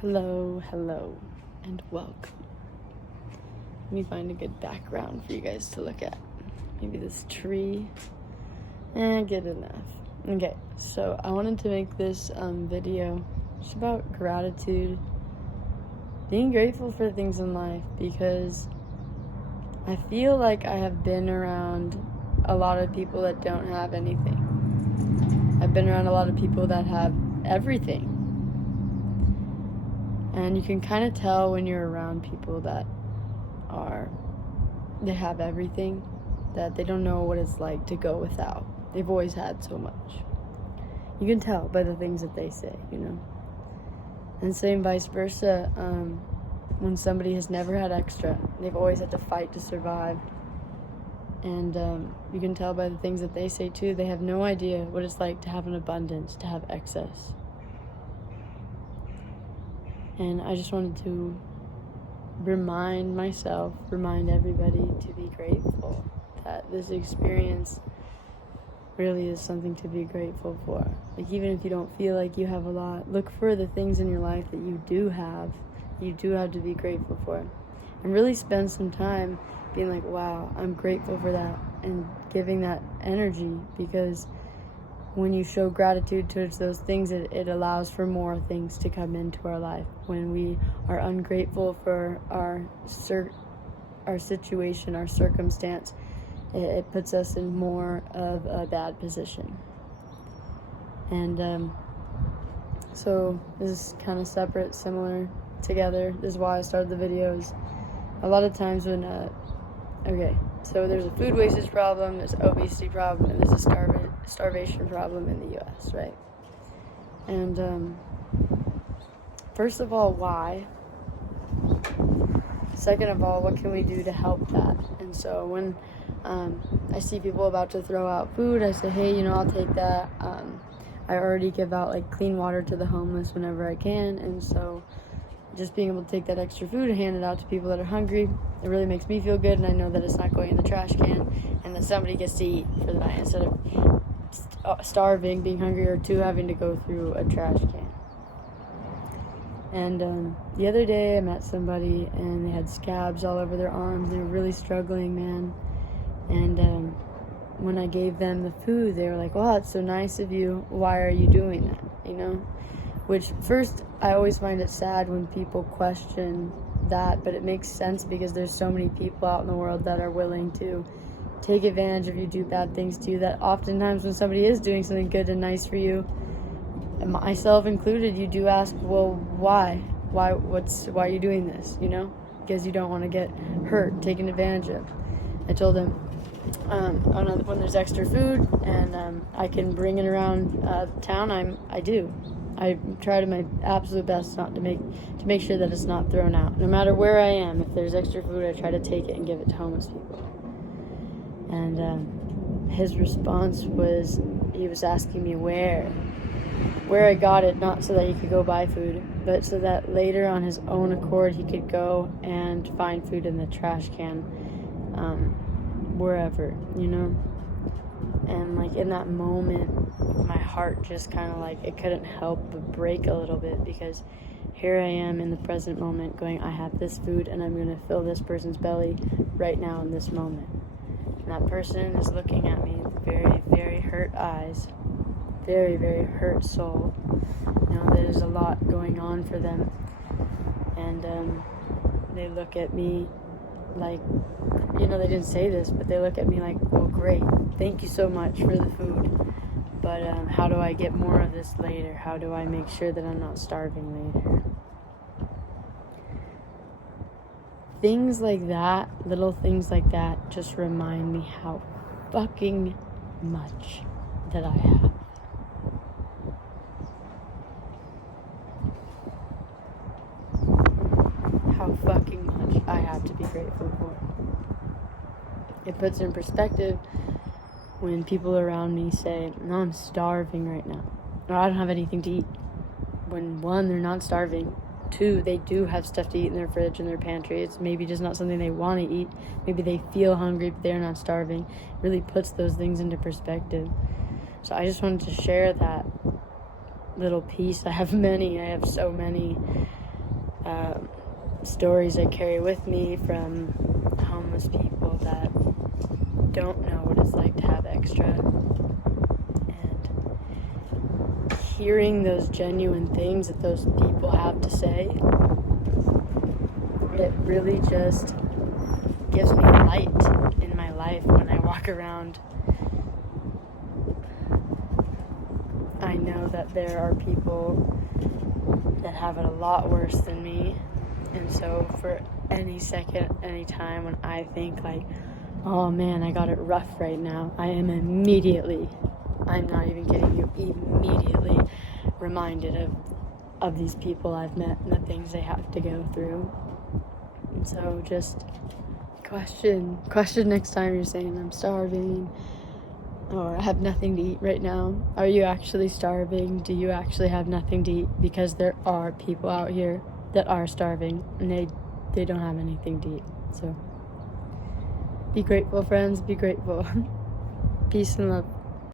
Hello, and welcome. Let me find a good background for you guys to look at. Maybe this tree. Good enough. Okay, so I wanted to make this video just about gratitude, being grateful for things in life, because I feel like I have been around a lot of people that don't have anything. I've been around a lot of people that have everything. And you can kind of tell when you're around people that they have everything, that they don't know what it's like to go without. They've always had so much. You can tell by the things that they say, And same vice versa, when somebody has never had extra, they've always had to fight to survive. And you can tell by the things that they say too, they have no idea what it's like to have an abundance, to have excess. And I just wanted to remind everybody to be grateful, that this experience really is something to be grateful for. Like, even if you don't feel like you have a lot, look for the things in your life that you do have to be grateful for. And really spend some time being like, wow, I'm grateful for that, and giving that energy, because when you show gratitude towards those things, it allows for more things to come into our life. When we are ungrateful for our situation, our circumstance, it puts us in more of a bad position. And so this is kind of separate, similar, together. This is why I started the videos. A lot of times when so there's a food wastage problem, there's an obesity problem, and there's a starvation problem in the U.S., right? And first of all, why? Second of all, what can we do to help that? And so when I see people about to throw out food, I say, hey, I'll take that. I already give out clean water to the homeless whenever I can, and so just being able to take that extra food and hand it out to people that are hungry, it really makes me feel good, and I know that it's not going in the trash can, and that somebody gets to eat for the night instead of starving, being hungry, or having to go through a trash can. And the other day I met somebody, and they had scabs all over their arms. They were really struggling, man. And when I gave them the food, they were like, wow, it's so nice of you. Why are you doing that? Which, first, I always find it sad when people question that, but it makes sense because there's so many people out in the world that are willing to take advantage of you, do bad things to you, that oftentimes when somebody is doing something good and nice for you, myself included, you do ask, well, why? Why are you doing this, Because you don't want to get hurt, taken advantage of. I told him, when there's extra food and I can bring it around town, I do. I try to my absolute best not to make sure that it's not thrown out. No matter where I am, if there's extra food, I try to take it and give it to homeless people. And his response was, he was asking me where I got it, not so that he could go buy food, but so that later on his own accord he could go and find food in the trash can, wherever, And in that moment, my heart just kind of it couldn't help but break a little bit, because here I am in the present moment going, I have this food and I'm going to fill this person's belly right now in this moment. And that person is looking at me with very, very hurt eyes, very, very hurt soul. There's a lot going on for them. And they look at me like, they didn't say this, but they look at me like, well, great, thank you so much for the food, but how do I get more of this later? How do I make sure that I'm not starving later? Things like that, little things like that, just remind me how fucking much that I have. How fucking much I have to be grateful for. It puts in perspective when people around me say, no, I'm starving right now, or I don't have anything to eat. When one, they're not starving. Two, they do have stuff to eat in their fridge and their pantry. It's maybe just not something they want to eat. Maybe they feel hungry, but they're not starving. It really puts those things into perspective. So I just wanted to share that little piece. I have so many. stories I carry with me from homeless people that don't know what it's like to have extra. And hearing those genuine things that those people have to say, it really just gives me light in my life when I walk around. I know that there are people that have it a lot worse than me, and so for any second, any time when I think like, oh man, I got it rough right now, I am immediately, I'm not even kidding you, immediately reminded of these people I've met and the things they have to go through. And so just question next time you're saying I'm starving or I have nothing to eat right now. Are you actually starving? Do you actually have nothing to eat? Because there are people out here that are starving and they don't have anything to eat. So be grateful, friends. Be grateful. Peace and love.